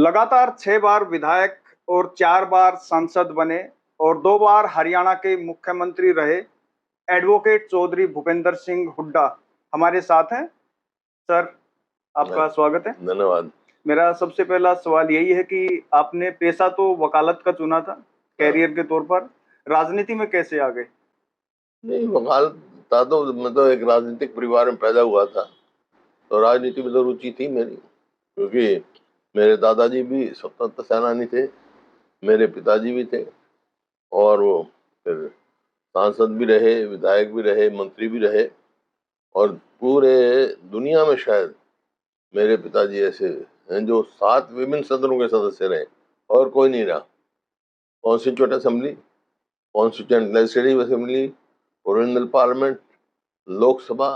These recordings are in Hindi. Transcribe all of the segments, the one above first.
लगातार 6 बार विधायक और 4 बार सांसद बने और 2 बार हरियाणा के मुख्यमंत्री रहे एडवोकेट चौधरी भूपेंद्र सिंह हुड्डा हमारे साथ हैं। सर, आपका स्वागत है। धन्यवाद। मेरा सबसे पहला सवाल यही है कि आपने पेशा तो वकालत का चुना था कैरियर के तौर पर, राजनीति में कैसे आ गए? नहीं, वकालत था तो मैं तो एक राजनीतिक परिवार में पैदा हुआ था, तो राजनीति में तो रुचि थी मेरी, क्योंकि मेरे दादाजी भी स्वतंत्रता सेनानी थे, मेरे पिताजी भी थे, और वो फिर सांसद भी रहे, विधायक भी रहे, मंत्री भी रहे, और पूरे दुनिया में शायद मेरे पिताजी ऐसे हैं जो 7 विभिन्न सदनों के सदस्य रहे और कोई नहीं रहा। Constituent assembly, constituent legislative assembly, original parliament, Lok Sabha,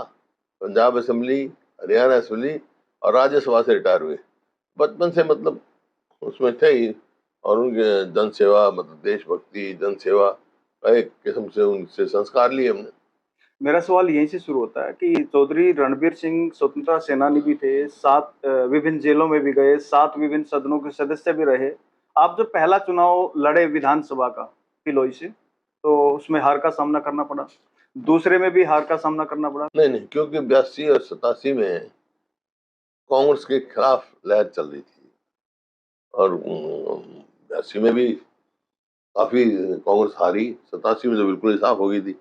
Punjab assembly, Haryana assembly और राज्यसभा से रिटायर हुए। बचपन से मतलब उसमें थे ही, और उनके जन सेवा, मतलब देशभक्ति, जन सेवा का एक किस्म से उनसे संस्कार लिए हमने। मेरा सवाल यहीं से शुरू होता है कि चौधरी रणबीर सिंह स्वतंत्रता सेनानी भी थे, 7 विभिन्न जेलों में भी गए, 7 विभिन्न सदनों के सदस्य भी रहे। आप जब पहला चुनाव लड़े विधानसभा का फिलौई से, तो उसमें हार का सामना करना पड़ा, दूसरे में भी हार का सामना करना पड़ा। नहीं, क्योंकि 82 और 87 में कांग्रेस के खिलाफ लहर चल रही थी, और 82 में भी काफी कांग्रेस हारी, 87 में तो बिल्कुल ही साफ हो गई थी,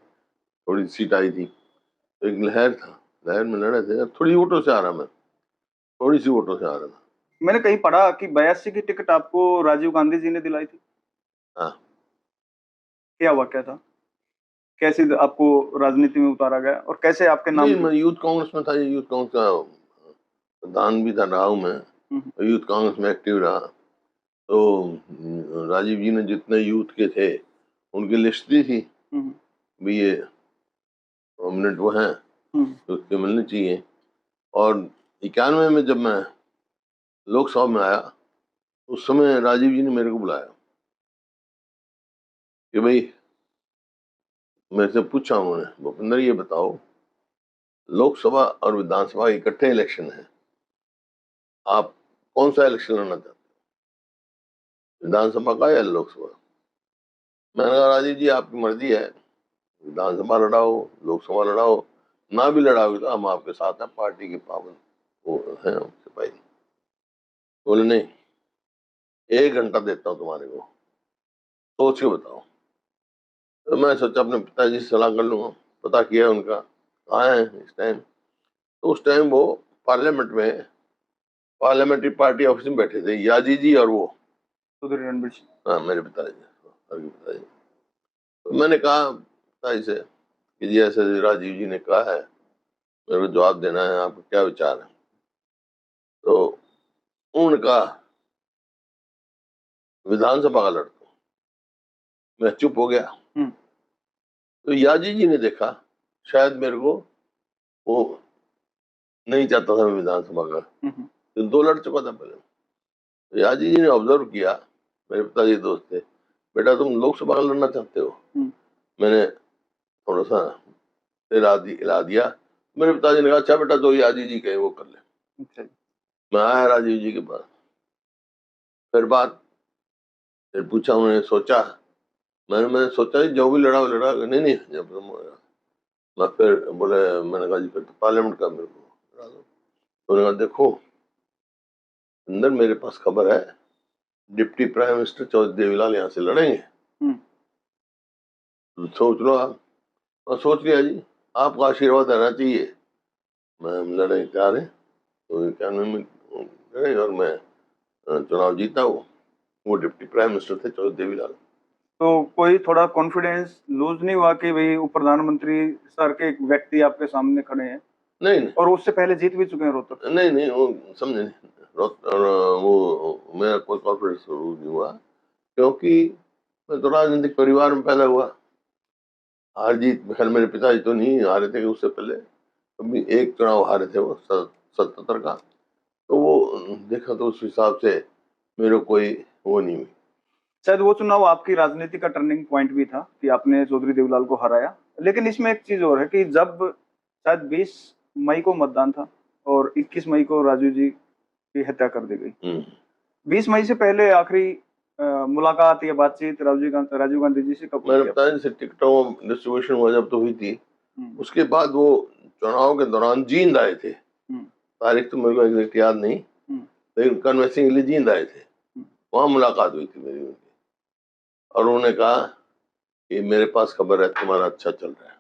थोड़ी सीट आई थी, तो एक लहर था, लहर में लड़े थे। थोड़ी वोटों से आ रहा मैं, थोड़ी सी वोटों से आ रहा था। मैंने कहीं पढ़ा कि 82 की टिकट आपको राजीव गांधी जी ने दिलाई थी। हाँ। क्या वाकया था? कैसे आपको राजनीति में उतारा गया और कैसे आपके नाम? नहीं, मैं यूथ कांग्रेस में था, यूथ कांग्रेस का प्रधान भी था, रहा हूँ मैं, यूथ कांग्रेस में एक्टिव रहा। तो राजीव जी ने जितने यूथ के थे उनकी लिस्ट दी थी, भी ये परमानेंट वो हैं, तो उसके मिलने चाहिए। और 91 में जब मैं लोकसभा में आया, उस समय राजीव जी ने मेरे को बुलाया कि भाई, मेरे से पूछा उन्होंने, भूपेंद्र ये बताओ, लोकसभा और विधानसभा इकट्ठे इलेक्शन है, आप कौन सा इलेक्शन लड़ना चाहते हो, विधानसभा का या लोकसभा? मैंने कहा राजीव जी आपकी मर्जी है, विधानसभा लड़ाओ, लोकसभा लड़ाओ, ना भी लड़ाओगे तो हम आपके साथ हैं, पार्टी के पावन वो हैं सिपाही। बोले नहीं, 1 घंटा देता हूँ तुम्हारे को, सोच के बताओ। तो मैं सोचा अपने पिताजी से सलाह कर लूंगा, पता किया उनका, आए हैं इस टाइम। तो उस टाइम वो पार्लियामेंट में, पार्लियामेंट्री पार्टी ऑफिस में बैठे थे, याजी जी और वो चौधरी रणबीर सिंह। हाँ, मेरे पिताजी। तो मैंने कहा पिताजी से कि जी ऐसे राजीव जी ने कहा है, मेरे को जवाब देना है, आपका क्या विचार है? तो उन्होंने कहा विधानसभा का लड़ता हूं। मैं चुप हो गया। तो याजी जी ने देखा शायद मेरे को वो नहीं चाहता था मैं विधानसभा का, तो 2 लड़ चुका था पहले। तो याजी जी ने ऑब्जर्व किया, मेरे पिताजी दोस्त थे, बेटा तुम लोकसभा का लड़ना चाहते हो? मैंने थोड़ा सा हिला दिया। मेरे पिताजी ने कहा अच्छा बेटा, जो याजी जी कहे वो कर ले। मैं आया राजीव जी के पास, फिर पूछा, उन्होंने सोचा, मैंने सोचा जो भी लड़ा नहीं जब मैं फिर बोले, मैंने कहा जी फिर तो पार्लियामेंट का मेरे को लड़ा दो। तो उन्होंने कहा देखो अंदर मेरे पास खबर है, deputy prime minister Chaudhary Devilal यहाँ से लड़ेंगे, तो सोच लो आप। और सोच लिया जी, आपका आशीर्वाद रहना चाहिए, मैं लड़ने तैयार है। तो 91 में लड़े और मैं चुनाव जीता हूँ। वो डिप्टी प्राइम मिनिस्टर थे चौधरी देवीलाल। तो कोई थोड़ा कॉन्फिडेंस लूज नहीं हुआ कि भाई वो प्रधानमंत्री स्तर के एक व्यक्ति आपके सामने खड़े हैं? नहीं, और उससे पहले जीत भी चुके हैं रोहतक। नहीं, वो समझे नहीं, वो मेरा कोई कॉन्फिडेंस लूज नहीं हुआ, क्योंकि मैं तो राजनीतिक परिवार में पैदा हुआ। हार जीत खैर मेरे पिताजी तो नहीं हारे थे, उससे पहले अभी एक चुनाव हारे थे वो 77 का, तो वो देखा तो उस हिसाब से मेरे कोई वो नहीं हुई। शायद वो चुनाव आपकी राजनीति का टर्निंग पॉइंट भी था कि आपने चौधरी देवीलाल को हराया। लेकिन इसमें एक चीज और है कि जब शायद 20 मई को मतदान था और 21 मई को राजीव जी की हत्या कर दी गई, 20 मई से पहले आखिरी मुलाकात या बातचीत राजीव गांधी जी से कब हुई मेरे थी? पिताजी से टिकटों डिस्ट्रीब्यूशन हुआ जब तो हुई थी। उसके बाद वो चुनाव के दौरान जींद आए थे। तारीख तो मेरे को एग्जैक्ट याद नहीं, लेकिन कन्विंसिंगली जींद आए थे। वहां मुलाकात हुई थी मेरी उनकी, और उन्होंने कहा कि मेरे पास खबर है तुम्हारा अच्छा चल रहा है।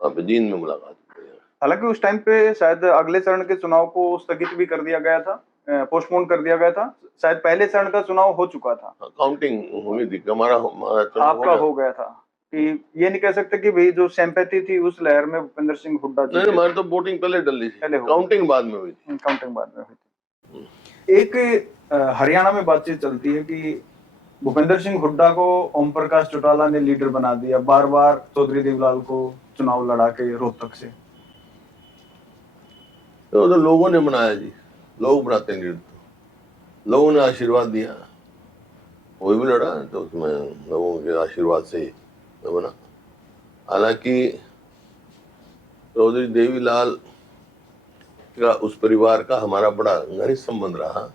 वहां पे जींद में मुलाकात हुई। हालांकि उस टाइम पे शायद अगले चरण के चुनाव को स्थगित भी कर दिया गया था, पोस्टपोन कर दिया गया था। शायद पहले चरण का चुनाव हो चुका था, काउंटिंग हुई थी, हमारा चुनाव आपका हो गया था। कि ये नहीं कह सकते कि भाई जो सिंपैथी थी उस लहर में भूपेंद्र सिंह हुड्डा जी नहीं, हमारी तो वोटिंग पहले डली थी, काउंटिंग बाद में हुई थी। काउंटिंग बाद में हुई थी। एक हरियाणा में बातचीत चलती है कि भूपेंद्र सिंह हुड्डा को ओम प्रकाश चौटाला ने लीडर बना दिया, बार बार चौधरी देवलाल को चुनाव लड़ा के रोहतक से। तो लोगों ने बनाया जी, लोग बनाते हैं लीडर, लोगों ने आशीर्वाद दिया, वो भी लड़ा, तो उसमें लोगों के आशीर्वाद से ही बना। हालांकि चौधरी देवीलाल का, उस परिवार का हमारा बड़ा घनिष्ठ संबंध रहा।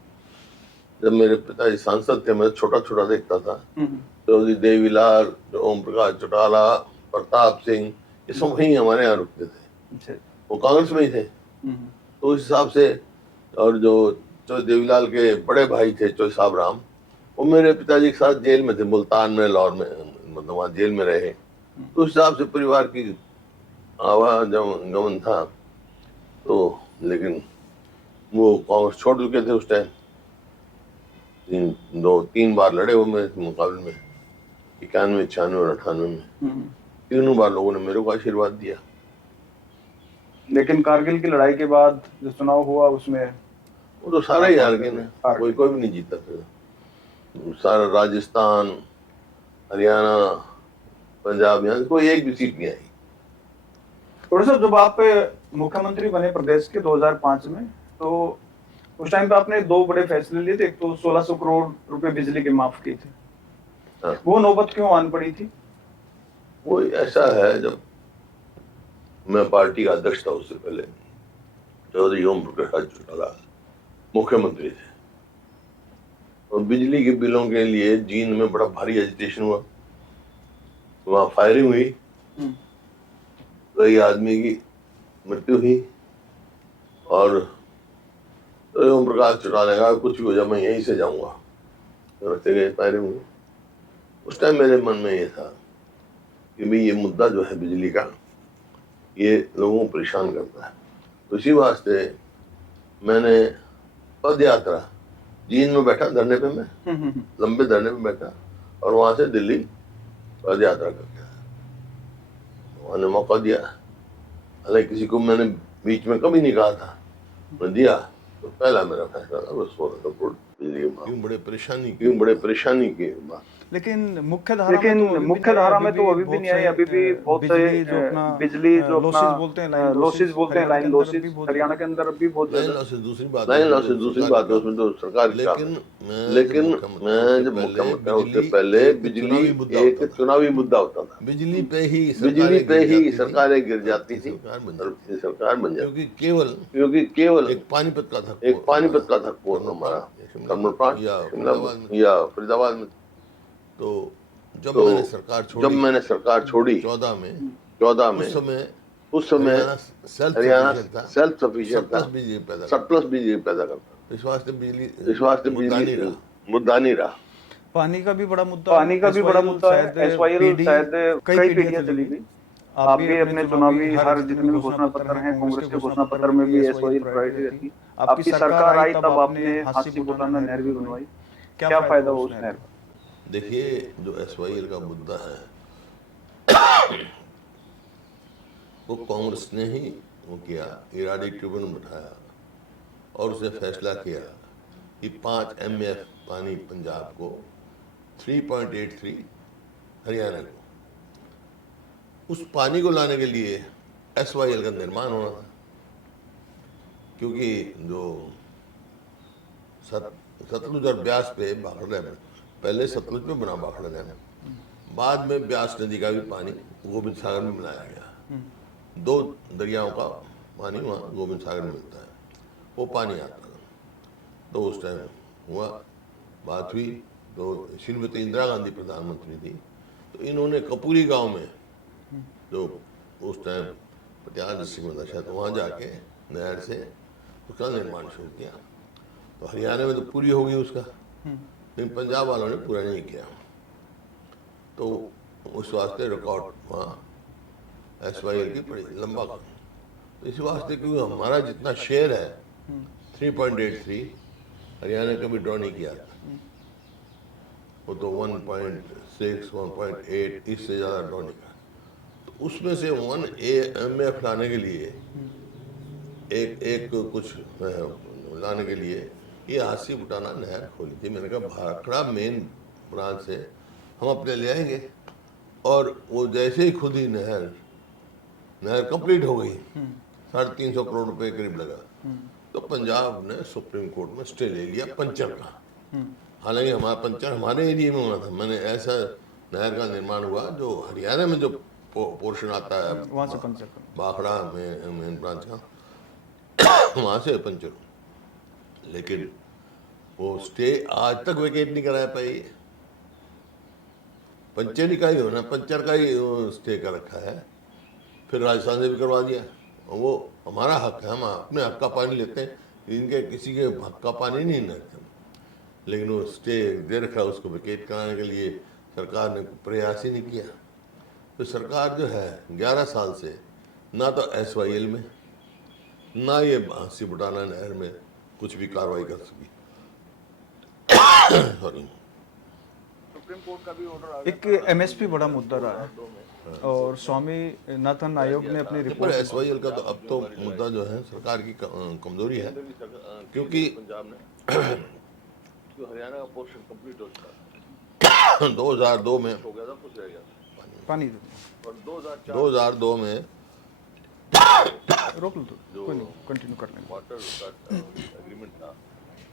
जब मेरे पिताजी सांसद थे, मैं छोटा छोटा देखता था। चौधरी देवीलाल, ओम प्रकाश चौटाला, प्रताप सिंह, ये सब वहीं हमारे यहाँ रुकते थे। वो कांग्रेस में ही थे, तो उस हिसाब से। और जो चौधरी देवीलाल के बड़े भाई थे चौधरी साहब राम, वो मेरे पिताजी के साथ जेल में थे, मुल्तान में, लाहौर में, मतलब वहाँ जेल में रहे। तो उस हिसाब से परिवार की आवागमन था। तो लेकिन वो कांग्रेस छोड़ चुके थे उस टाइम। 3 बार लड़े वो मेरे मुकाबले में, 91, 96 और 98 में। तीनों बार लोगों ने मेरे को आशीर्वाद दिया। लेकिन कारगिल की लड़ाई के बाद जो चुनाव हुआ उसमें वो तो सारा ही हार गए ना, कोई भी नहीं जीता फिर। सारा राजस्थान, हरियाणा, पंजाब, यहाँ कोई एक भी सीट नहीं आई। थोड़ा सा जब आप मुख्यमंत्री बने प्रदेश के 2005 में, तो उस टाइम पे आपने 2 बड़े फैसले लिए थे। एक तो 1600 करोड़ रुपए बिजली के माफ किए थे। हाँ। वो नौबत क्यों आन पड़ी थी? वो ऐसा है, जब मैं पार्टी का अध्यक्ष था उससे पहले चौधरी ओम प्रकाश चौटाला मुख्यमंत्री थे, और बिजली के बिलों के लिए जींद में बड़ा भारी एजिटेशन हुआ। वहां फायरिंग हुई, कई आदमी की मृत्यु हुई, और ओम प्रकाश चौटाला ने कहा कुछ भी हो जाए मैं यहीं से जाऊंगा। रखते गए, फायरिंग हुई। उस टाइम मेरे मन में ये था कि भाई ये मुद्दा जो है बिजली का, ये लोगों को परेशान करता है। तो इसी वास्ते मैंने पद यात्रा, जींद में बैठा धरने पे, मैं लंबे धरने पे बैठा, और वहां से दिल्ली पद यात्रा करके आया। उन्होंने मौका दिया, हालांकि किसी को मैंने बीच में कभी नहीं कहा था, मैं दिया। तो पहला मेरा फैसला था वो 1600 करोड़ बिजली के मामले। क्यों बड़े परेशानी की बात। लेकिन मुख्य धारा में तो अभी भी नहीं आई। अभी भी बहुत से बिजली जो अपना लॉसेस बोलते हैं, लाइन लॉसेस हरियाणा के अंदर अभी बहुत लाइन लॉसेस दूसरी बात है, उसमें तो सरकार। लेकिन मैं जब मुख्यमंत्री था उससे पहले बिजली एक चुनावी मुद्दा होता था। बिजली पे ही सरकारें गिर जाती थी, सरकार बन जाती, क्योंकि केवल एक पानीपत का था कोर्ट हमारा, थर्मल प्लांट या फरीदाबाद में। तो जब मैंने सरकार छोड़ी 14 में, उस समय हरियाणा सेल्फ सफिशिएंट था, सरप्लस बिजली पैदा करता। इस वास्ते बिजली मुद्दा नहीं रहा। पानी का भी बड़ा मुद्दा है। एसवाईएल शायद कई पीढ़ियां चली गई। आप भी अपने चुनावी हर जितने भी घोषणा पत्र हैं, कांग्रेस के घोषणा पत्र में भी एसवाईएल प्रायोरिटी रहती। आपकी सरकार आई तब आपने हाथी बुटाना नहर भी बनवाई। क्या फायदा हुआ उस नहर का? देखिए, जो एसवाईएल का मुद्दा है वो कांग्रेस ने ही वो किया, इरादी ट्रिब्यूनल बैठाया और उसने फैसला किया कि 5 MF पानी पंजाब को, 3.83 हरियाणा को। उस पानी को लाने के लिए एसवाईएल का निर्माण होना था, क्योंकि जो सतलुज और ब्यास पे भाखड़ा डैम, पहले सतलुज पे बना भाखड़ा डैम, बाद में ब्यास नदी का भी पानी गोविंद सागर में मिलाया गया। 2 दरियाओं का पानी वहाँ गोविंद सागर में मिलता है, वो पानी आता था। तो उस टाइम हुआ, बात हुई, तो श्रीमती इंदिरा गांधी प्रधानमंत्री थी, तो इन्होंने कपूरी गांव में, जो उस टाइम पटियाला डिस्ट्रिक्ट में था शायद, वहाँ जाके नहर से उसका निर्माण शुरू किया। तो हरियाणा में तो पूरी हो गई उसका, लेकिन पंजाब वालों ने पूरा नहीं किया। तो उस वास्ते रिकॉर्ड वहाँ SYL की पड़ी लंबा। तो इस वास्ते क्योंकि हमारा जितना शेयर है 3.83, हरियाणा कभी ड्रॉ नहीं किया था, वो तो 1.6 1.8 इससे ज़्यादा ड्रॉ नहीं किया। तो उसमें से 1 AMF लाने के लिए एक कुछ लाने के लिए ये हासी बुटाना नहर खोली थी। मैंने कहा भाखड़ा मेन ब्रांच से हम अपने ले आएंगे, और वो जैसे ही खुद ही नहर कंप्लीट हो गई, 350 करोड़ रुपए करीब लगा, तो पंजाब ने सुप्रीम कोर्ट में स्टे ले लिया पंचर का। हालांकि हमारा पंचर हमारे एरिया में होना था। मैंने ऐसा नहर का निर्माण हुआ जो हरियाणा में जो पोर्शन आता है वहाँ से पंचर भाखड़ा में मेन ब्रांच का, वहां से पंचर। लेकिन वो स्टे आज तक वेकेट नहीं कराया पाई। पंचर का ही होना, पंचर का ही स्टे कर रखा है। फिर राजस्थान से भी करवा दिया। वो हमारा हक है, हम अपने हक का पानी लेते हैं, इनके किसी के हक का पानी नहीं लेते। लेकिन वो स्टे दे रखा, उसको वेकेट कराने के लिए सरकार ने प्रयास ही नहीं किया। तो सरकार जो है 11 साल से ना तो SYL में ना ये हांसी बुटाना नहर में कुछ भी कार्रवाई कर सकी। सॉरी। सुप्रीम कोर्ट का भी ऑर्डर एक MSP बड़ा मुद्दा रहा है, और स्वामीनाथन आयोग ने अपनी रिपोर्ट। SYL का तो अब तो मुद्दा जो है सरकार की कमजोरी है, क्योंकि पंजाब ने जो हरियाणा का पोर्शन कंप्लीट हो चुका 2002 में हो गया था, कुछ रह गया पानी और 2002 में रोक लो तो कोई नहीं, कंटिन्यू कर लेंगे। वाटर का एग्रीमेंट था,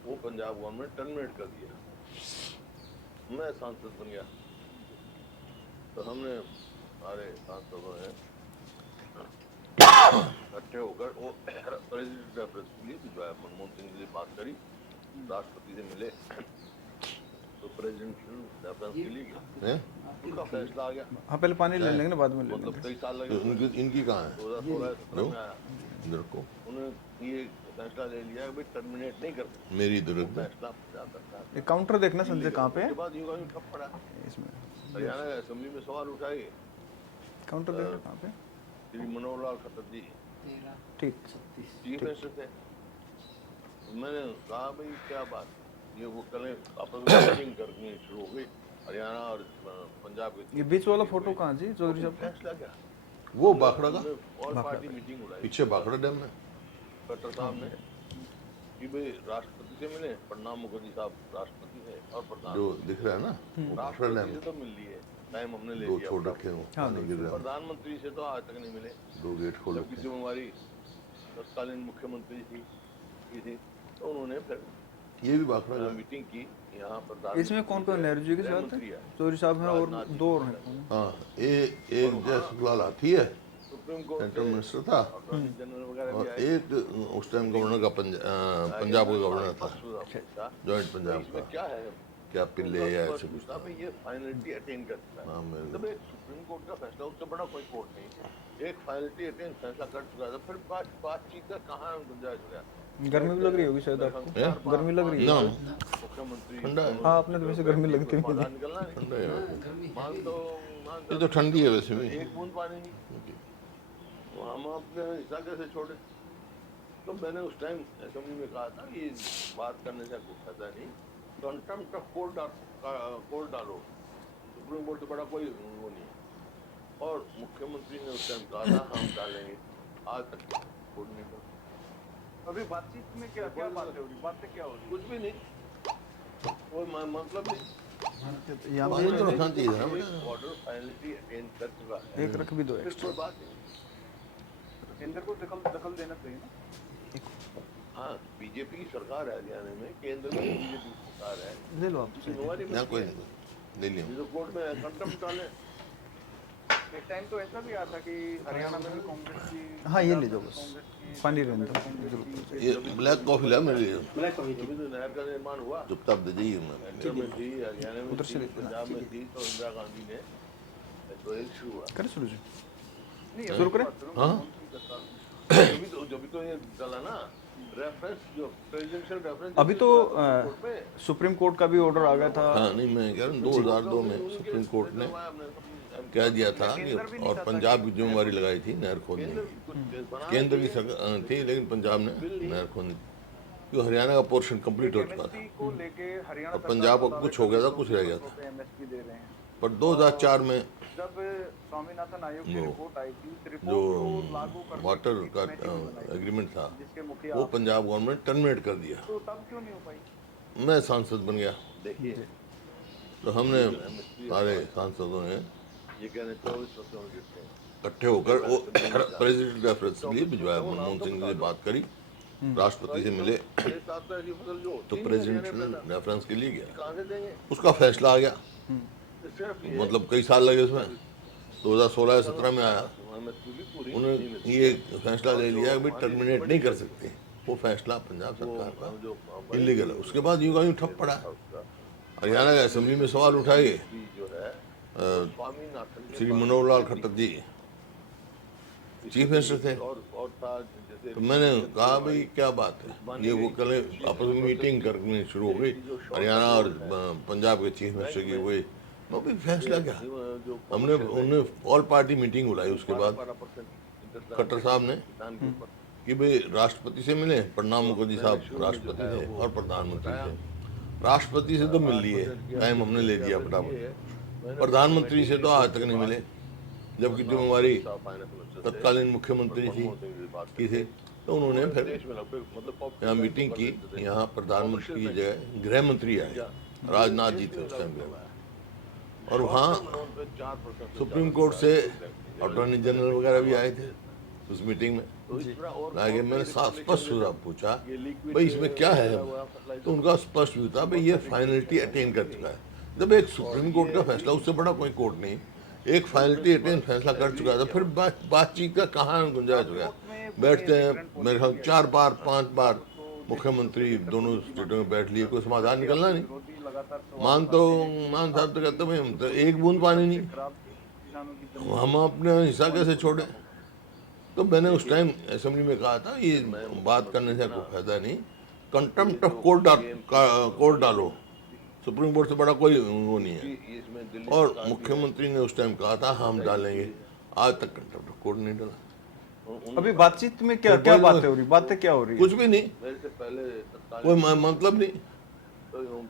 वो पंजाब गवर्नमेंट टर्मिनेट कर दिया। मैं सांसद बन गया, तो हमने हमारे सांसदों ने इकट्ठे होकर वो प्रेसिडेंट रेफरेंस के लिए भिजवाया। मनमोहन सिंह जी बात करी, राष्ट्रपति से मिले, तो प्रेसिडेंट रेफरेंस के लिए गया, उनका फैसला आ गया। हाँ, पहले पानी ले लेंगे ना, बाद में ले मतलब लेंगे। कई साल लगे। इनकी कहाँ है? 2016 में आया, इधर को उन्होंने ये फैसला ले लिया कि भाई टर्मिनेट नहीं करते, मेरी इधर में फैसला ज्यादा था। ये काउंटर देखना संजय कहाँ पे है उसके बाद यूं ही ठप पड़ा। इसमें, हरियाणा असेंबली में सवाल उठाए, काउंटर देखना कहाँ पे। श्री मनोहर लाल खट्टर जी ठीक, चीफ मिनिस्टर थे। तो मैंने कहा भाई क्या बात, ये वो कल आपस में मीटिंग करनी शुरू हो गई हरियाणा और पंजाब के। ये बीच वाला फोटो कहाँ जी चौधरी साहब? फैसला क्या, वो भाखड़ा का ऑल पार्टी मीटिंग बुलाई पीछे भाखड़ा डैम में खट्टर साहब ने कि भाई राष्ट्रपति से मिले। प्रणब मुखर्जी साहब राष्ट्रपति है और प्रधान जो दिख रहा है ना, वो भाखड़ा राष्ट्रपति डैम, से तो मिल लिए, टाइम हमने ले 2 लिया। छोड़ रखे हो, पानी गिर रहा है, प्रधानमंत्री से तो आज तक नहीं मिले, 2 गेट खोल जबकि रखे। जिम्मेवारी तत्कालीन मुख्यमंत्री थी की थी। तो उन्होंने फिर ये भी भाखड़ा का मीटिंग की यहाँ पर। इसमें कौन कौन नेहरू जी के साथ है? चौधरी साहब हैं और 2 और हैं। हाँ, एक जयसवाल हाथी है, सुप्रीम कोर्ट सेंट्रल मिनिस्टर था, अटॉर्नी जनरल वगैरह भी और आए। एक उस टाइम गवर्नर का पंजाब का गवर्नर था, जॉइंट पंजाब इसमें का, क्या है, क्या पिल्ले या ऐसे कुछ था। भाई ये फाइनलिटी अटेन कर चुका है। हाँ, मैं- तब एक सुप्रीम कोर्ट का फैसला, उससे बड़ा कोई कोर्ट नहीं, एक फाइनलिटी अटेन फैसला कर चुका था, फिर बातचीत का कहाँ गुंजाइश हो गया। गर्मी भी लग रही होगी शायद आपको? गर्मी लग रही है? ना, मुख्यमंत्री ठंडा है। हाँ, अपने तो वैसे गर्मी लगती नहीं बाहर निकलना नहीं, ठंडा है, मान ये तो ठंडी है वैसे भी। एक बूंद पानी नहीं, तो हम अपने हिस्सा कैसे छोड़े। तो मैंने उस टाइम असेंबली में कहा था कि बात करने से कुछ फायदा नहीं, कंटेम्प्ट ऑफ कोर्ट डालो, सुप्रीम कोर्ट से बड़ा कोई वो नहीं है। और मुख्यमंत्री ने उस टाइम कहा था हम डालेंगे, आज तक कोर्ट नहीं कर। अभी बातचीत में क्या क्या बातें हो रही? बातें क्या हो रही? कुछ भी नहीं, कोई मतलब नहीं। यहाँ पानी तो रखना चाहिए था। ऑर्डर फाइनलिटी अटेन कर चुका है, एक रख भी दो फिर एक्स्ट्रा। कोई बात नहीं। केंद्र को दखल देना चाहिए ना। हाँ, बीजेपी की सरकार है हरियाणा में, केंद्र में बीजेपी की सरकार है, ले लो आप। जिम्मेवारी यहाँ कोई बनती है। नहीं, ले लिया। ये तो कोर्ट में कंटेम्प्ट डाले, एक टाइम तो ऐसा भी आया था कि हरियाणा में भी कांग्रेस की हाँ ये ले जाओ बस पानी रहने दो जरूरत ये ब्लैक कॉफी ला मेरे लिए ब्लैक कॉफी जब भी तो नहर का निर्माण हुआ, चुपचाप दे जाइए मैं सेंटर में थी, हरियाणा में उधर से थी, लेते ना, पंजाब में ठीक थी, तो इंदिरा गांधी ने प्रोजेक्ट शुरू हुआ। करें शुरू जी नहीं शुरू करें हाँ जब भी तो ये डाला ना रेफरेंस, जो प्रेसिडेंशियल रेफरेंस अभी तो सुप्रीम कोर्ट का भी ऑर्डर आ गया था हाँ नहीं मैं कह रहा हूँ 2002 में सुप्रीम कोर्ट ने कह दिया था कि और पंजाब की जिम्मेवारी लगाई थी नहर खोदने की। केंद्र की सरकार थी लेकिन पंजाब ने नहर खोदने क्योंकि हरियाणा का पोर्शन कंप्लीट हो चुका था को लेके हरियाणा और पंजाब को कुछ हो गया था कुछ रह गया था एमएसपी दे रहे हैं। पर 2004 में जब स्वामीनाथन आयोग की वो रिपोर्ट आई थी उस रिपोर्ट जो को लागू करने वाटर की का कमेटी बनाई एग्रीमेंट था जिसके मुखिया वो पंजाब गवर्नमेंट टर्मिनेट कर दिया। तो तब क्यों नहीं हो पाई? मैं सांसद बन गया देखिए, तो हमने सारे सांसदों ने ये कहने 24 में गिरते हैं। इकट्ठे होकर वो प्रेसिडेंट रेफरेंस के लिए भिजवाया। मनमोहन सिंह से बात करी, राष्ट्रपति से मिले 6-7 ऐसी फसल जो तो होती प्रेसिडेंट नहीं है, ने रेफरेंस के लिए गया, कहाँ से देंगे? उसका फैसला आ गया। सिर्फ ये मतलब कई साल लगे उसमें, 2016 या 17 में आया। MSP भी पूरी उन्होंने ये फैसला ले लिया कि भाई टर्मिनेट नहीं कर सकते। वो फैसला पंजाब सरकार का जो इलीगल है। उसके बाद यूं का यूं ठप पड़ा। हरियाणा के असेंबली में सवाल उठाए जो है अ, स्वामीनाथन श्री मनोहर लाल खट्टर जी चीफ मिनिस्टर थे। और था जैसे तो मैंने कहा भाई क्या बात है, ये वो कल आपस में मीटिंग करनी शुरू हो गई हरियाणा और पंजाब के चीफ मिनिस्टर की। वही मैं भाई फैसला क्या, जो हमने उन्हें ऑल पार्टी मीटिंग बुलाई। उसके बाद 12% खट्टर साहब ने किसान के ऊपर कि भाई राष्ट्रपति से मिले, प्रणब मुखर्जी साहब राष्ट्रपति थे और प्रधानमंत्री थे। राष्ट्रपति से तो मिल लिए, टाइम हमने ले लिया फटाफट। प्रधानमंत्री से तो आज तक नहीं मिले, जबकि जिम्मेवारी तत्कालीन मुख्यमंत्री की थी। तो उन्होंने फिर यहाँ मीटिंग की। यहाँ प्रधानमंत्री की जगह गृह मंत्री आए, राजनाथ जी थे उस टाइम पे। और वहाँ सुप्रीम कोर्ट से अटॉर्नी जनरल वगैरह भी आए थे उस मीटिंग में। आगे मैंने स्पष्ट सुझाव पूछा भाई इसमें क्या है, तो उनका स्पष्ट भी था भाई ये फाइनलिटी अटेन कर चुका है। जब एक सुप्रीम कोर्ट का फैसला, उससे बड़ा कोई कोर्ट नहीं, एक फाइनलिटी अटेन फैसला कर चुका था, फिर बातचीत का कहाँ गुंजाइश हो गया। बैठते हैं मेरे ख्याल 4 बार 5 बार मुख्यमंत्री दोनों स्टेटों में बैठ लिए, कोई समाधान निकलना नहीं। मान साहब तो कहते भाई हम तो एक बूंद पानी नहीं, हम अपना हिस्सा कैसे छोड़े। तो मैंने उस टाइम असेंबली में कहा था ये बात करने से कोई फायदा नहीं, कंटेम्प्ट ऑफ कोर्ट डालो, सुप्रीम कोर्ट से बड़ा कोई वो नहीं है। और मुख्यमंत्री ने उस टाइम कहा था हम डालेंगे, आज तक कंटेम्प्ट ऑफ कोर्ट नहीं डाला। अभी बातचीत में क्या क्या बातें हो रही, बातें क्या हो रही है? कुछ भी नहीं, मेरे से पहले कोई मतलब नहीं,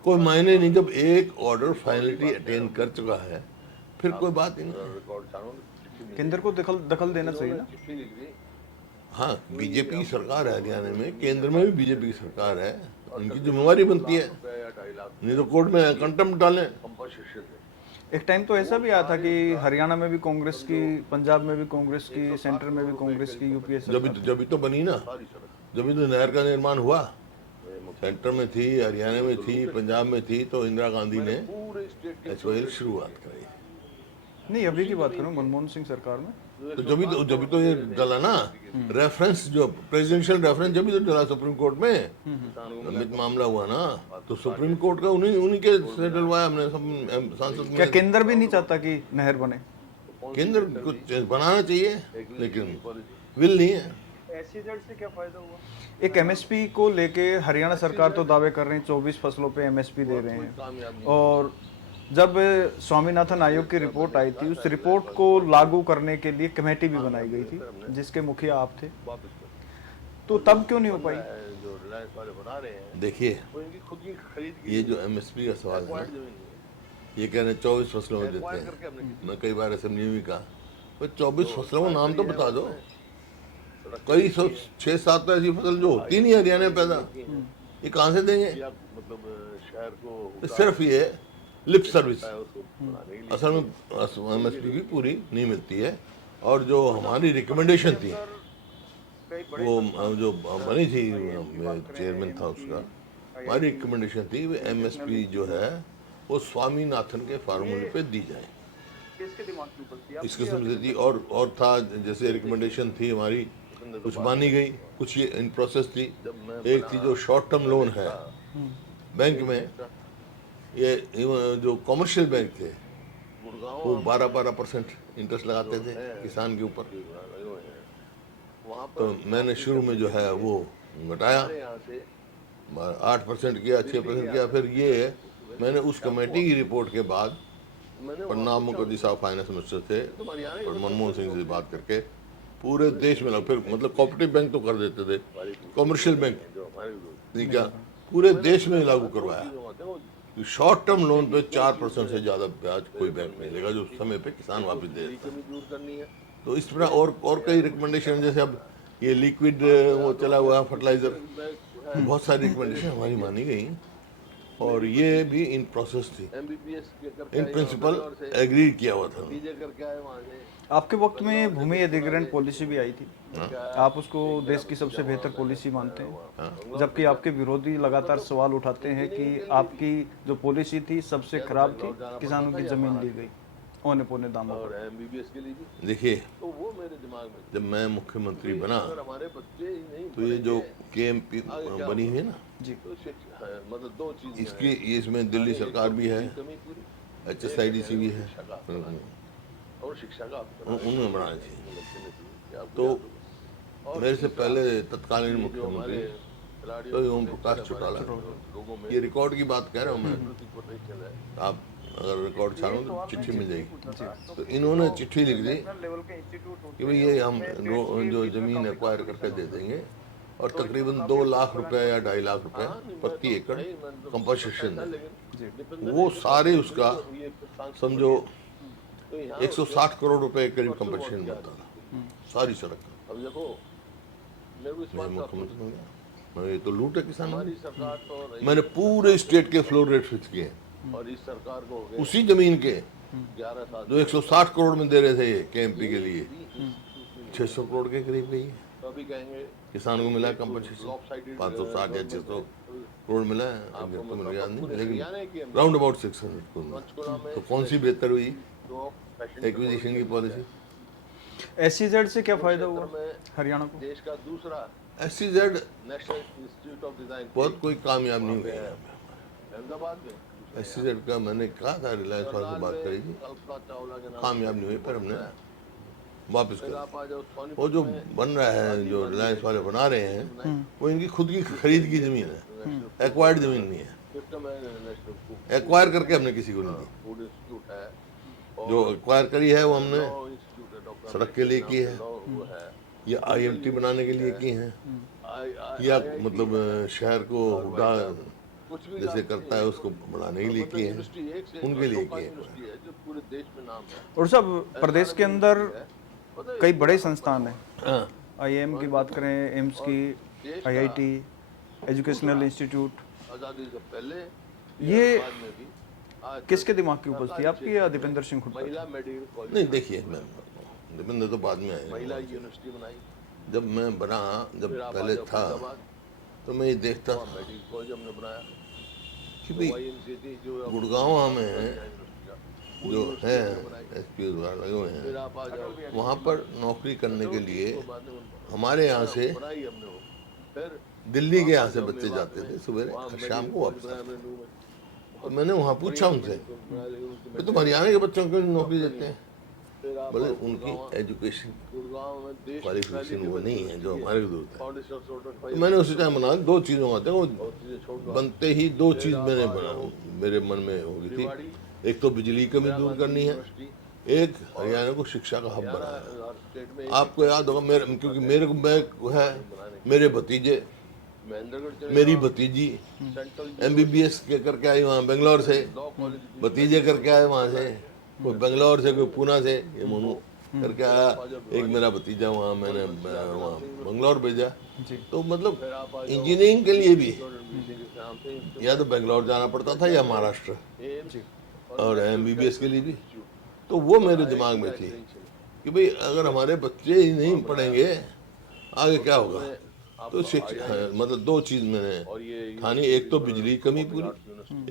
कोई मायने नहीं। जब एक ऑर्डर फाइनलिटी अटेन कर चुका है फिर कोई बात ही नहीं। रिकॉर्ड चारों ने केंद्र को दखल देना चाहिए ना। चिट्ठी लिख दी, हाँ बीजेपी की सरकार है हरियाणा में, केंद्र में भी बीजेपी की सरकार है, उनकी जिम्मेवारी बनती है, रुपया या 2.5 लाख नहीं तो कोर्ट में कंटेम्प्ट डालें। कंपनसेशन थे। एक टाइम तो ऐसा भी आया था कि हरियाणा में भी कांग्रेस की, पंजाब में भी कांग्रेस की, सेंटर में भी कांग्रेस की, यूपीए जब तो बनी ना, सारी सड़क जब तो नहर का निर्माण हुआ। सेंटर में थी, हरियाणा में थी, पंजाब में थी, तो इंदिरा गांधी ने पूरे स्टेट के एसवाइएल शुरुआत कराई। नहीं अभी की बात करूँ मनमोहन सिंह सरकार में। तो जब तो ये डला ना रेफरेंस, जो प्रेसिडेंशियल रेफरेंस जब तो डला सुप्रीम कोर्ट में, लंबित मामला हुआ ना, तो सुप्रीम कोर्ट का उन्हीं के से डलवाया हमने सब सांसद क्या में। केंद्र भी नहीं चाहता कि नहर बने? केंद्र कुछ बनाना चाहिए लेकिन विल नहीं है। एसईजेड से क्या फायदा हुआ? एक एमएसपी को लेके हरियाणा सरकार तो दावे कर रहे हैं 24 फसलों पे एमएसपी दे रहे हैं, और जब स्वामीनाथन आयोग की रिपोर्ट आई थी उस रिपोर्ट को लागू करने के लिए कमेटी भी बनाई गई थी जिसके मुखिया आप थे, वापस कर तो तब क्यों नहीं हो पाई? जो रिलायंस वाले बना रहे हैं देखिए वो इनकी खुद की खरीद की ये जो एमएसपी का सवाल है एक्वायर्ड ना, जमीन है। ये कह रहे हैं 24 फसलों में देते एक्वायर करके हैं। हमने मैं कई बार असेंबली में भी कहा तो 24 फसलों का नाम तो बता दो। कई 6-7 तो ऐसी फसल जो होती नहीं हरियाणा में पैदा, ये कहाँ से देंगे? या मतलब शहर को तो सिर्फ ये लिप सर्विस, उसको बनाने के लिए असल में एमएसपी भी पूरी नहीं मिलती है। और जो हमारी रिकमेंडेशन थी वो जो बनी थी, मैं चेयरमैन था उसका, हमारी रिकमेंडेशन थी एमएसपी जो है वो स्वामीनाथन के फार्मूले पे दी जाए। किसके दिमाग की उपज थी? इस किस्म से थी। और था, जैसे रिकमेंडेशन थी हमारी, कुछ मानी गई, कुछ ये इन प्रोसेस थी। एक थी जो शॉर्ट टर्म लोन है बैंक में, ये जो कमर्शियल बैंक थे वो 12% इंटरेस्ट लगाते थे किसान के ऊपर। तो मैंने शुरू में जो है वो घटाया, 8% किया, 6% किया। फिर ये मैंने उस कमेटी की रिपोर्ट के बाद प्रणब मुखर्जी साहब फाइनेंस मिनिस्टर थे और मनमोहन सिंह से बात करके पूरे देश में फिर मतलब कोऑपरेटिव बैंक तो कर देते थे, कमर्शियल बैंक नहीं क्या पूरे देश में लागू करवाया। शॉर्ट टर्म लोन पे 4% से ज्यादा ब्याज कोई बैंक नहीं लेगा, जो समय पे किसान वापस दे देता है। तो इस तरह और कई रिकमेंडेशन, जैसे अब ये लिक्विड वो चला हुआ है फर्टिलाइजर, बहुत सारी रिकमेंडेशन हमारी मानी गई और ये भी इन प्रोसेस थी, इन प्रिंसिपल एग्री किया हुआ था। आपके वक्त में भूमि अधिग्रहण पॉलिसी भी आई थी, आप उसको देश की सबसे बेहतर पॉलिसी मानते हैं, जबकि आपके विरोधी लगातार सवाल उठाते हैं कि आपकी जो पॉलिसी थी सबसे खराब थी, किसानों की जमीन ली गई औने पौने दामों पर। देखिए, जब मैं मुख्यमंत्री बना तो ये जो केएमपी बनी है ना जी, इसकी इसमें दिल्ली सरकार भी है, HSIDC भी है, उन्होंने बनाई थी। तो मेरे से पहले तत्कालीन मुख्यमंत्री तो ओम प्रकाश चौटाला, ये रिकॉर्ड की बात कह रहा हूँ मैं, आप अगर रिकॉर्ड छाड़ो तो चिट्ठी मिल जाएगी। तो इन्होंने चिट्ठी लिख दी कि भाई ये हम जो जमीन एक्वायर करके दे देंगे और तकरीबन 2 लाख रुपए या 2.5 लाख रुपए प्रति एकड़ कंपनसेशन दें। वो सारे उसका समझो 160 करोड़ रुपए के करीब कंपनसेशन मिलता था सारी सड़क का। मुख्यमंत्री बन गया, ये तो लूट है किसानों की। मैंने पूरे स्टेट के फ्लोर रेट फिक्स किए और इस सरकार को उसी जमीन के जो 160 करोड़ में दे रहे थे ये केएमपी के लिए 600 करोड़ के करीब गई है। किसान को मिला कंपनसेशन 560 या 600 करोड़ मिला है, अब तो मुझे याद नहीं, लेकिन राउंड अबाउट 600 करोड़। तो कौन सी बेहतर हुई एक्विजिशन की पॉलिसी? SEZ से क्या फायदा हुआ हरियाणा को? SEZ बहुत कोई कामयाब नहीं हुई। SEZ का मैंने कहा था, रिलायंस वाले से बात करी थी, कामयाब नहीं हुई, पर हमने वापस कर। वो जो बन रहा है, जो रिलायंस वाले बना रहे हैं, वो इनकी खुद की खरीद की जमीन है, एक्वायर्ड जमीन नहीं है। एक्वायर करके हमने किसी को नहीं दी, जो एक्वायर करी है वो हमने सड़क के लिए की है या IMT बनाने के लिए की है या मतलब शहर को हुडा जैसे करता है उसको बढ़ाने के लिए किए हैं, उनके लिए किए हैं। और सब प्रदेश के अंदर कई बड़े संस्थान हैं, IIM की बात करें, एम्स की, IIT, एजुकेशनल इंस्टीट्यूट, ये किसके दिमाग की उपज थी, आपकी या दीपेंद्र सिंह हुड्डा? नहीं, देखिए, मैं दीपेंद्र तो बाद में आए। जब मैं बना, जब पहले था तो मैं ये देखता था कि भाई गुड़गांव में जो है SPO द्वारा लगे हुए हैं, वहाँ पर नौकरी करने के लिए हमारे यहाँ से दिल्ली के यहाँ से बच्चे जाते थे सुबह, शाम को वापस आते थे। तो मैंने वहाँ पूछा उनसे, तुम हरियाणा के बच्चों को नौकरी देते हैं? बोले उनकी एजुकेशन क्वालिफिकेशन वो नहीं है जो हमारे को है। तो मैंने उसी टाइम बना 2 चीज़ों आते हैं, वो बनते ही 2 चीज़ मैंने बना, मेरे मन में हो गई थी। एक तो बिजली की कमी दूर करनी है, एक हरियाणा को शिक्षा का हब बनाना है। आपको याद होगा क्योंकि मेरे को है, मेरे भतीजे, मेरी भतीजी MBBS के करके आई वहाँ बेंगलोर से, भतीजे करके आए वहाँ से, कोई बेंगलोर से, कोई पूना से, ये मोनू करके आया, एक मेरा भतीजा वहाँ मैंने वहाँ बेंगलोर भेजा। तो मतलब इंजीनियरिंग के लिए भी या तो बेंगलोर जाना पड़ता था या महाराष्ट्र, और MBBS के लिए भी। तो वो मेरे दिमाग में थी कि भाई अगर हमारे बच्चे ही नहीं पढ़ेंगे आगे क्या होगा। तो मतलब 2 चीज़ मैंने ठानी, एक तो बिजली की कमी पूरी,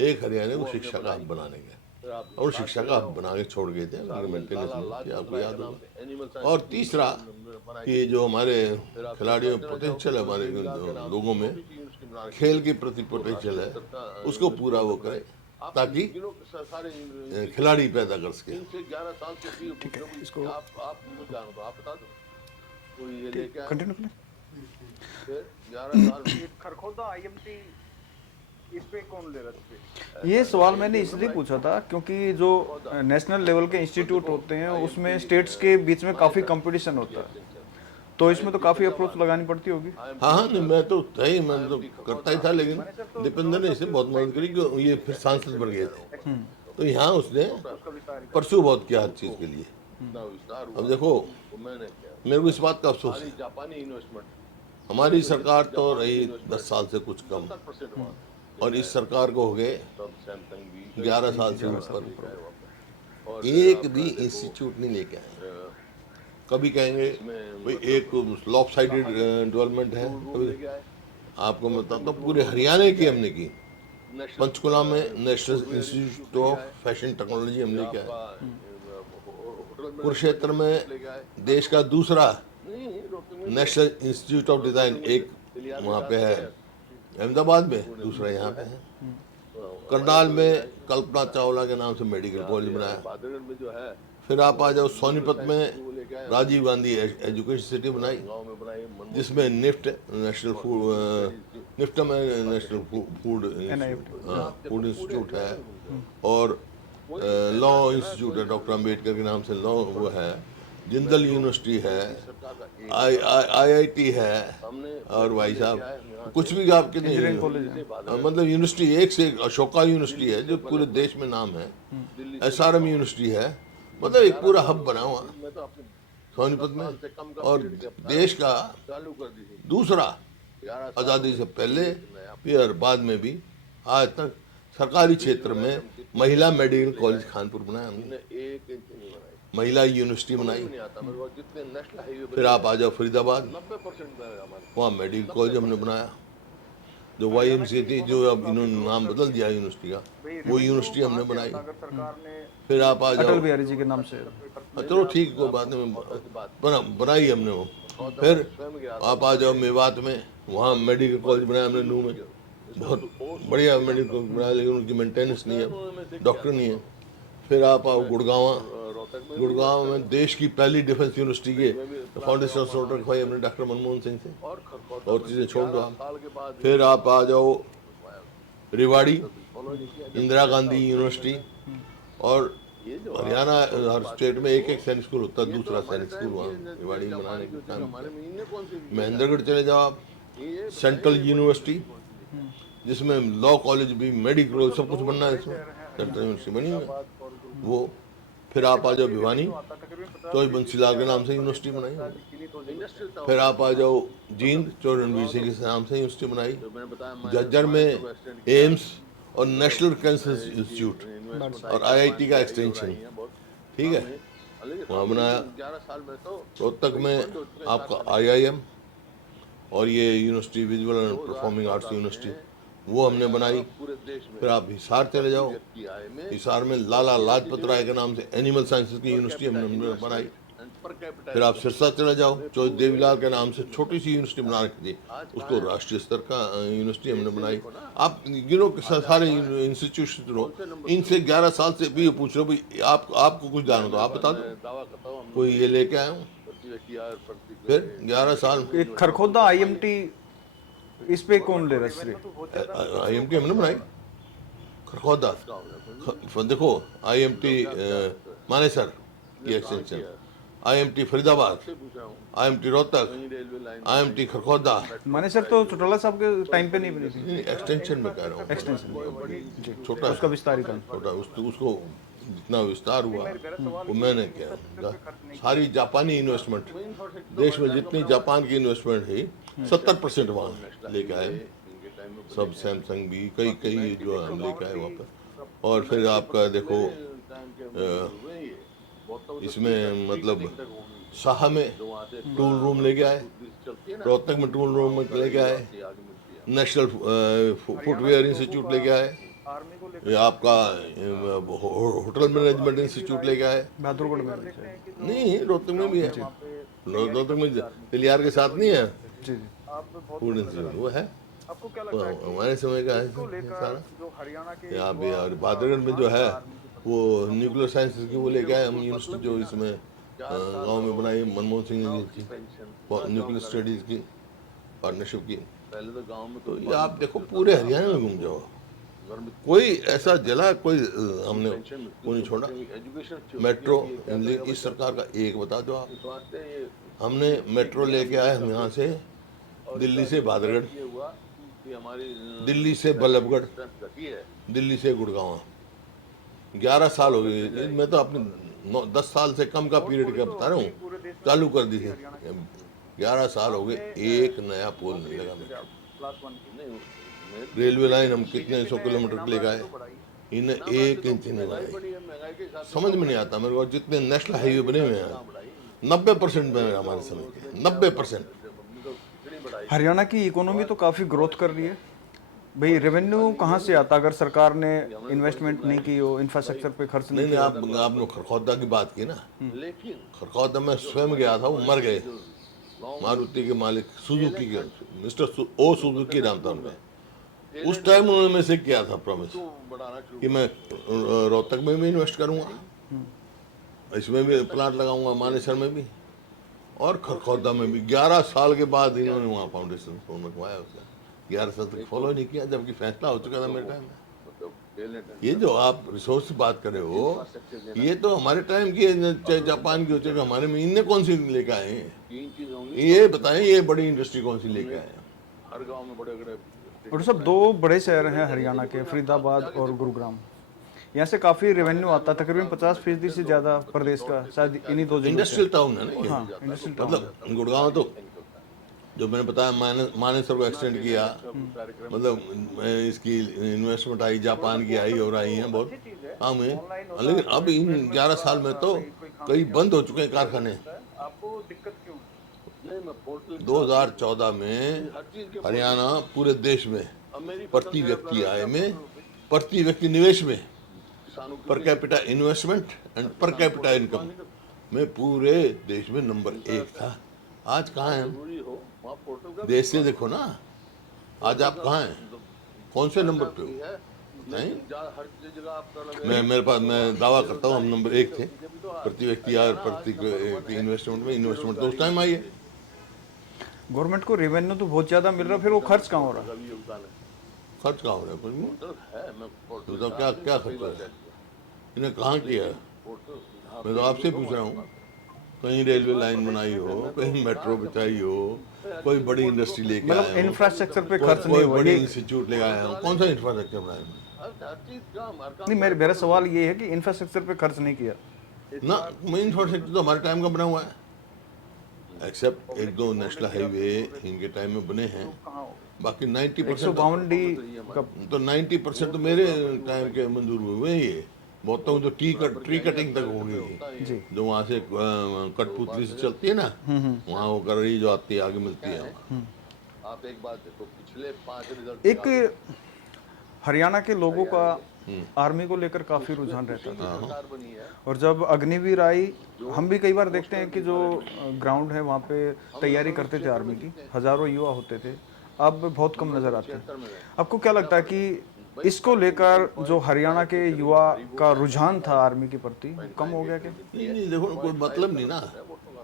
एक हरियाणा को शिक्षा का हब बनाने का। और शिक्षा का हब बना के छोड़ गए थे मेंटेनेंस में, कि आपको याद होगा। और तीसरा कि जो हमारे खिलाड़ियों में पोटेंशियल है, हमारे लोगों में खेल के प्रति पोटेंशियल है, उसको पूरा वो करे ताकि खिलाड़ी पैदा कर सके। 11 साल से ठीक है, इसको आप मुझे जानो तो आप बता दो कोई ये लेके आया कंटिन्यू करें। फिर 11 साल खरखोदा आईएमटी इस पे कौन ले रहा है? ये सवाल मैंने इसलिए पूछा था क्योंकि जो नेशनल लेवल के इंस्टीट्यूट होते हैं उसमें स्टेट्स के बीच में काफ़ी कंपटीशन होता है, तो इसमें तो काफ़ी अप्रोच लगानी पड़ती होगी। हाँ हाँ, नहीं मैं तो मैं तो करता ही था, लेकिन दीपेंद्र ने इसे बहुत मदद करी कि ये फिर सांसद बन गए थे, तो यहाँ उसने परसू बहुत किया हर चीज़ के लिए। अब देखो, मैंने क्या मेरे को इस बात का अफसोस है, जापानी इन्वेस्टमेंट हमारी सरकार तो रही 10 साल से कुछ कम, 70% हुआ और इस सरकार को हो गए तब सैमसंग भी 11 साल से ऊपर, और एक भी इंस्टीट्यूट नहीं लेके आए। कभी कहेंगे भाई एक लॉप साइडेड डेवलपमेंट है, कभी आपको मैं बताता हूँ पूरे हरियाणा की हमने की। पंचकुला में national institute of fashion technology हमने किया है। कुरुक्षेत्र में देश का दूसरा नेशनल इंस्टीट्यूट ऑफ डिजाइन एक वहाँ पे है, अहमदाबाद में, दूसरा यहाँ पे है। करनाल में कल्पना चावला के नाम से मेडिकल कॉलेज बनाया। बादरगढ़ में जो है फिर आप आ जाओ सोनीपत में राजीव गांधी एजुकेशन सिटी बनाई, गांव में बनाए मन जिसमें निफ्ट नेशनल फूड निफ्ट में नेशनल फूड इंस्टीट्यूट है, और लॉ इंस्टीट्यूट है, डॉक्टर अंबेडकर के नाम से लॉ वो है, जिंदल यूनिवर्सिटी है, IIT है, और भाई साहब कुछ भी आपके नहीं, मतलब यूनिवर्सिटी एक से एक, अशोका यूनिवर्सिटी है जो पूरे देश में नाम है, SRM यूनिवर्सिटी है, मतलब एक पूरा हब बना हुआ में तो अपने सोनीपत में। और देश का चालू कर दी थी दूसरा 11 आज़ादी से पहले फिर बाद में भी आज तक सरकारी क्षेत्र में महिला मेडिकल कॉलेज कानपुर बनाया हमने, एक इंच नहीं बनाई, महिला यूनिवर्सिटी बनाई। नहीं आता मेरे को जितने नेशनल हाईवे फिर आप आ जाओ फरीदाबाद, 90% हमारे वहाँ मेडिकल कॉलेज हमने बनाया। जो YMCA थी, जो अब इन्होंने नाम बदल दिया यूनिवर्सिटी का, वो यूनिवर्सिटी हमने बनाई। सरकार ने फिर आप आ अटल जाओ, बिहारी जी के नाम से। चलो ठीक, कोई बात नहीं, बनाई हमने वो। फिर आप आ जाओ मेवात में, वहाँ मेडिकल कॉलेज बनाया हमने नूह में, बहुत बढ़िया मेडिकल कॉलेज बनाया, लेकिन उनकी मेंटेनेंस नहीं है, डॉक्टर नहीं है। फिर आप आओ गुड़गांव में देश की पहली डिफेंस यूनिवर्सिटी के फाउंडेशन स्टोन रखवाई हमने डॉक्टर मनमोहन सिंह से, और चीज़ें छोड़ दो आप। साल के बाद फिर आप आ जाओ रेवाड़ी, इंदिरा गांधी यूनिवर्सिटी, और हरियाणा हर स्टेट में एक एक सैनिक स्कूल होता है, दूसरा सैनिक स्कूल वहाँ रेवाड़ी में बनाने के काम हमारे महीने कौन सी महेंद्रगढ़ चले जाओ आप, सेंट्रल यूनिवर्सिटी जिसमें लॉ कॉलेज भी, मेडिकल कॉलेज सब कुछ बनना है, इसमें सेंट्रल यूनिवर्सिटी बनी हुई है वो। फिर आप आ जाओ भिवानी, तो बंसीलाल के नाम से यूनिवर्सिटी बनाई। फिर आप आ जाओ जींद, चौधरी रणवीर सिंह के नाम से यूनिवर्सिटी बनाई। झज्जर में एम्स और नेशनल कैंसर इंस्टीट्यूट और IIT का एक्सटेंशन, ठीक है, वहाँ बनाया। 11 साल में तो रोहतक में आपका IIM और ये university visual and performing arts university, वो हमने बनाई। पूरे देश में फिर आप हिसार चले जाओ, की आय में हिसार में लाला लाजपत राय के नाम से एनिमल साइंसेज की यूनिवर्सिटी हमने बनाई। पर कैपिटल फिर आप सिरसा चले जाओ, चौधरी देवीलाल के नाम से छोटी सी यूनिवर्सिटी बना रखी थी, उसको राष्ट्रीय स्तर का यूनिवर्सिटी हमने बनाई। आप गिनो के सारे इंस्टीट्यूशन हो, इनसे 11 साल से भी पूछ रहे हो भाई आपको कुछ जानो तो आप बता दो, दावा करता हूँ कोई ये लेके आया हूँ। फिर 11 साल एक खरखोदा IMT, इस पे कौन ले रहा है श्रेय? IMT हमने बनाई खरखोदा। देखो IMT मानेसर की extension, IMT Faridabad, IMT Rohtak, IMT Kharkhoda, माने सर तो चौटाला साहब के टाइम पे नहीं बनी थी एक्सटेंशन में कह रहा हूँ, एक्सटेंशन, छोटा उसका विस्तारीकरण। छोटा उसको जितना विस्तार हुआ वो मैंने किया। सारी जापानी इन्वेस्टमेंट, देश में जितनी जापान की इन्वेस्टमेंट है 70% वहाँ लेके आए, सब सैमसंग भी कई जो हम लेके आए वहाँ पर। और फिर आपका देखो इसमें मतलब शाह में टूल रूम लेके आए, रोहतक में टूल रूम लेके आए, नेशनल फुटवेयर इंस्टीट्यूट लेके आए, आर्मी को लेकर ये आपका होटल मैनेजमेंट इंस्टीट्यूट लेके आए। बहादुरगढ़ में भी है। नहीं, रोहतक में भी है। रोहतक में तिलियार के साथ नहीं है जी जी। आप बहुत फूड इंस्टीट्यूट, वो है आपको क्या वो लगता है कि हमारे समय का इसको है लेकर सारा। जो हरियाणा के यहाँ पे और बहादुरगढ़ में जो है वो न्यूक्लियर साइंस की वो लेके आए हम यूनिवर्सिटी, जो इसमें गांव में बनाई मनमोहन सिंह ने की न्यूक्लियर स्टडीज की पार्टनरशिप की। पहले तो गांव में तो ये आप देखो पूरे हरियाणा में घूम जाओ, कोई ऐसा जिला कोई हमने वो नहीं छोड़ा। एजुकेशन मेट्रो इस सरकार का एक बता दो आप। हमने मेट्रो लेके आए हम यहाँ से दिल्ली से बहादुरगढ़, ये हुआ कि हमारी दिल्ली से बल्लभगढ़, घटी है। दिल्ली से गुड़गांव। 11 साल हो गए, मैं तो अपने 10 साल से कम का पीरियड का बता रहा हूँ, चालू कर दी थी। 11 साल हो गए, एक नया पोल नहीं लगा मेट्रो। रेलवे लाइन हम कितने 100 किलोमीटर लेके आए, इन्हें 1 इंच नहीं लगाई। समझ में नहीं आता मेरे को, जितने नेशनल हाईवे बने हुए हैं 90% में हमारे समय के 90%। हरियाणा की इकोनॉमी तो काफ़ी ग्रोथ कर रही है भाई, रेवेन्यू कहाँ से आता अगर सरकार ने इन्वेस्टमेंट नहीं की हो, इंफ्रास्ट्रक्चर पे खर्च नहीं नहीं किया? आपने खरखौदा की बात की ना, लेकिन खरखौदा में स्वयं गया था, वो मर गए। मारुति के मालिक सुजुकी के मिस्टर ओ सुजुकी नाम था उनका। उस टाइम उन्होंने में से किया था प्रॉमिस बढ़ाना शुरू कि मैं रोहतक में भी इन्वेस्ट करूंगा, इसमें भी प्लांट लगाऊंगा, मानेसर में भी और खरखौदा में भी। 11 साल के बाद इन्होंने वहाँ फाउंडेशन बनवाया उसका। 11 साल तक फॉलो नहीं किया, जबकि फैसला हो चुका था मेरे टाइम में। ये जो आप रिसोर्स की बात कर रहे हो, ये तो हमारे टाइम की है, चाहे जापान की हो चाहे हमारे में। इनने कौन सी लेके आए हैं, 3 चीज होंगी। ये बताएं, ये बड़ी इंडस्ट्री कौन सी लेके आए हैं? हर गांव में बड़े बड़े और सब 2 बड़े शहर हैं हरियाणा के, फरीदाबाद और गुरुग्राम। यहाँ से काफ़ी रेवेन्यू आता, तकरीबन 50% से ज़्यादा प्रदेश का शायद इन्हीं 2 जगहों से। इंडस्ट्रियल टाउन है ना ये। हाँ, इंडस्ट्रियल टाउन। मतलब गुड़गांव तो जो मैंने बताया मानेसर को एक्सटेंड किया, मतलब इसकी इन्वेस्टमेंट आई, जापान की आई और आई है बहुत काम है। लेकिन अब इन 11 साल में तो कई बंद हो चुके हैं कारखाने। आपको दिक्कत क्यों है? नहीं, मैं पोर्टल 2014 में हरियाणा पूरे देश में प्रति व्यक्ति आय में, प्रति व्यक्ति निवेश में, per capita investment and per capita income में पूरे देश में नंबर 1 था। आज कहाँ हैं हम? जरूरी हो वहाँ पोर्टल का देश से देखो ना, आज आप कहाँ हैं, कौन से नंबर पे हो? नहीं, हर जगह आपका मैं दावा करता हूँ हम नंबर 1 थे प्रति व्यक्ति आय और प्रति इन्वेस्टमेंट में। इन्वेस्टमेंट तो उस टाइम आई है। गवर्नमेंट को रेवेन्यू तो बहुत ज़्यादा मिल रहा, फिर वो खर्च कहाँ हो रहा? भी योगदान है। खर्च कहाँ हो रहा है? कुछ नहीं। पोर्टल है, मैं पोर्टल तो क्या क्या खर्च हो रहा है? इन्हें कहाँ किया है? पोर्टल मैं तो आपसे पूछ रहा हूँ, कहीं रेलवे लाइन बनाई हो, कहीं मेट्रो बिछाई हो, कोई बड़ी इंडस्ट्री लेके आए मतलब हो, इंफ्रास्ट्रक्चर पे कोई खर्च नहीं कोई हुआ बड़ी ये? इंस्टीट्यूट ले आए हो, कौन सा इंफ्रास्ट्रक्चर बनाया है? हर चीज काम हर काम नहीं, मेरा सवाल ये है कि इंफ्रास्ट्रक्चर पे खर्च नहीं किया। ना, मेन इंफ्रास्ट्रक्चर तो हमारे टाइम का बना हुआ है, एक्सेप्ट 1-2 नेशनल हाईवे इनके टाइम में बने हैं। बाकी 90% 152D का तो 90% तो मेरे टाइम के मंजूर हुए हैं। ये बहुतों तो ट्री कटिंग तक हो गई, जी। जो वहाँ से कठपुतली से चलती है ना, वहाँ वो कर रही जो आती है आगे मिलती है। आप एक बात देखो, पिछले 5 रिजल्ट एक हरियाणा के लोगों का आर्मी को लेकर काफ़ी रुझान रहता था, सरकार बनी है। और जब अग्निवीर आई, हम भी कई बार देखते हैं कि जो ग्राउंड है वहाँ पे तैयारी करते थे आर्मी की, हज़ारों युवा होते थे, अब बहुत कम नज़र आते हैं। आपको क्या लगता है कि इसको लेकर जो हरियाणा के युवा का रुझान था आर्मी के प्रति, कम हो गया क्या? नहीं, देखो कोई मतलब नहीं ना,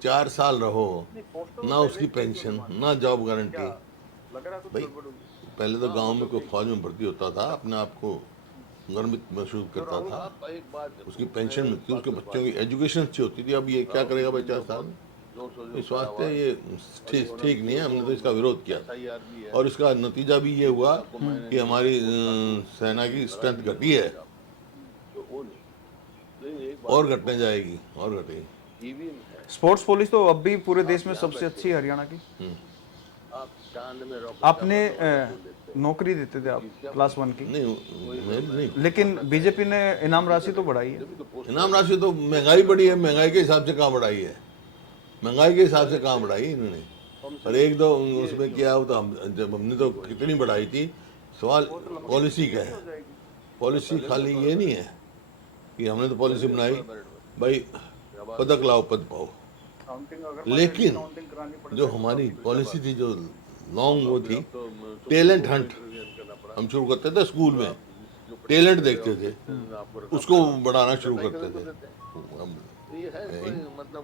4 साल रहो ना, उसकी पेंशन ना, जॉब गारंटी। भाई पहले तो गांव में कोई फौज में भर्ती होता था, अपने आप को गर्वित महसूस करता था, आप एक बात देखो, उसकी पेंशन मिलती, उसके बच्चों की एजुकेशन अच्छी होती थी। अब ये क्या करेगा भाई 4 साल? इस वास्ते ये ठीक नहीं है, हमने तो इसका विरोध किया भी है। और इसका नतीजा भी ये हुआ कि हमारी सेना की स्ट्रेंथ घटी है तो वो नहीं, लेकिन एक और घटने जाएगी और घटेगी। ईवीएम है, स्पोर्ट्स पुलिस तो अब भी पूरे देश में सबसे अच्छी है हरियाणा की। आप चांद में रॉकेट आपने नौकरी देते थे आप क्लास 1 की, नहीं, लेकिन बीजेपी ने इनाम राशि तो बढ़ाई है। इनाम राशि तो महंगाई बढ़ी है, महंगाई के हिसाब से कहाँ बढ़ाई है? महंगाई के हिसाब से कहाँ बढ़ाई इन्होंने? और 1-2 उसमें किया हो तो जब हमने तो कितनी बढ़ाई थी। सवाल पॉलिसी का है, पॉलिसी खाली ये नहीं है कि हमने तो पॉलिसी बनाई भाई पदक लाओ पद पाओ, लेकिन जो हमारी पॉलिसी थी, जो लॉन्ग वो थी, टैलेंट हंट हम शुरू करते थे स्कूल में, टैलेंट देखते थे, उसको बढ़ाना शुरू करते थे। ये है कोई मतलब